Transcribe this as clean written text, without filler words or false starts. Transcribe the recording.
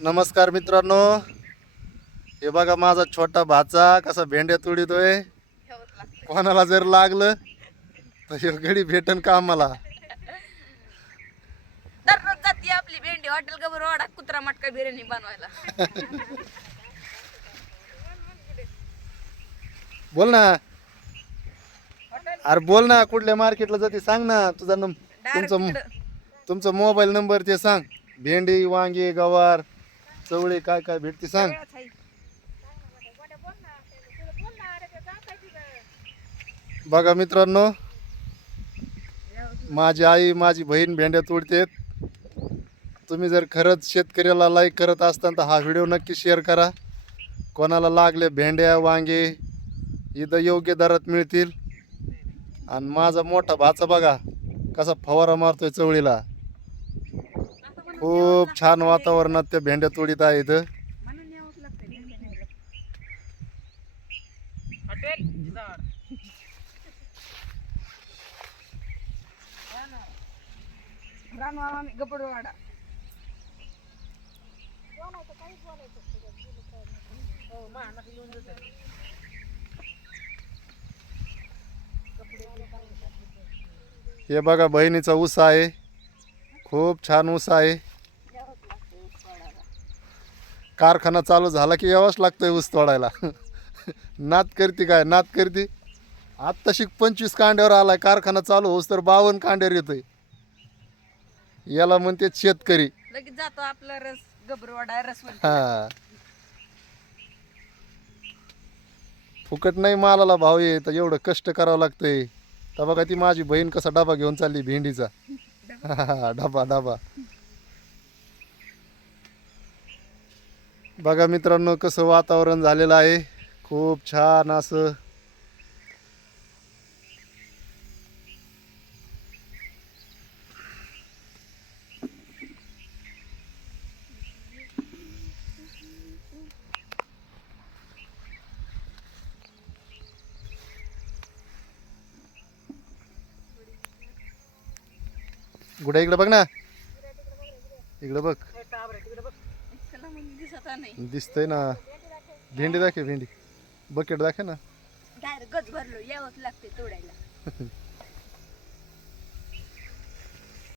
नमस्कार मित्रांनो, हे बघा माझा छोटा भाचा कसा भेंड्या तोडीतोय. कोणाला जर लागलं तर हे घडी भेटन का आम्हाला. दररोज जाती आपली भेंडी हॉटेल गबर वाडा कुत्रा मटका बिर्याणी बनवायला. बोल ना, अरे बोल ना, कुठल्या मार्केटला जाते सांग ना. तुझा तुमचा मोबाईल नंबर ते सांग. भेंडी, वांगी, गवार, चवळी काय काय भेटते सांग. बघा मित्रांनो, माझी आई माझी बहीण भेंड्या तोडतेत. तुम्ही जर खरंच शेतकऱ्याला लाईक करत असताल तर हा व्हिडिओ नक्की शेअर करा. कोणाला लागले भेंड्या वांगे इथं योग्य दरात मिळतील. आणि माझा मोठा भाचा बघा कसा फवारा मारतोय चवळीला. खूप छान वातावरणात त्या भेंड्या तोडीत आहे इथं. गपडवाडा हे बघा बहिणीचा ऊस आहे. खूप छान ऊस आहे. कारखाना चालू झाला की यावंच लागतंय ऊस तोडायला. नात करते काय नात करते. आत्ताशी 25 कांड्यावर आलाय. कारखाना चालू होस तर 52 कांड्यावर येतोय. याला म्हणते शेतकरी. लगेच जातो आपला रस गबरवाडा रस. हा, फुकट नाही मालाला भाव आहे तर एवढं कष्ट करावं लागतंय. तर बघा ती माझी बहीण कसा डबा घेऊन चालली भेंडीचा. डबा डबा बघा मित्रांनो कसं वातावरण झालेलं आहे. खूप छान असं. गुड्या इकडे बघ ना, इकडे बघ. दिसत नाही. दिसतंय ना. भेंडी दाखव, भेंडी बकेट दाखव ना. डायरेक्ट गच भरलो यावंच लागते तोडायला.